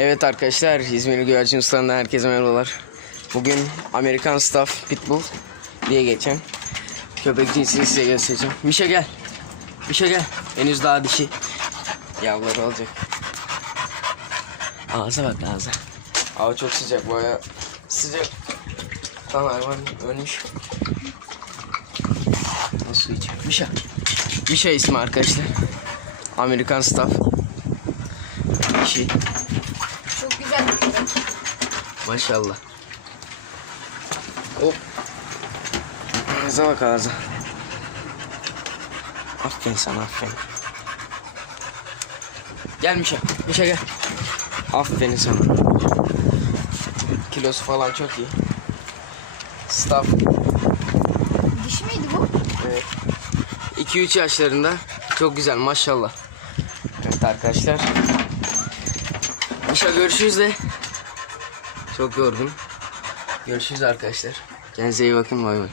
Evet arkadaşlar İzmir Güvercin Ustaları'ndan herkese merhabalar. Bugün Amerikan Staff Pitbull diye geçen köpek cinsini size göstereceğim. Mişe gel. Mişe gel. Henüz daha dişi. Yavruları olacak. Ağza bak ağza. Hava çok sıcak baya sıcak. Tam hayvan ölmüş. Nasıl içiyor? Mişa. Mişa ismi arkadaşlar. Amerikan Staff. Dişi. Güzel. Maşallah. Hop. Ağza bak ağza. Aferin sana aferin. Gel Mişa. Mişa gel. Aferin sana. Kilosu falan çok iyi. Staff. Dişi miydi bu? Evet. 2-3 yaşlarında. Çok güzel maşallah. Evet arkadaşlar. Mişa görüşürüz de. Çok yorgun. Görüşürüz arkadaşlar. Kendinize iyi bakın bay bay.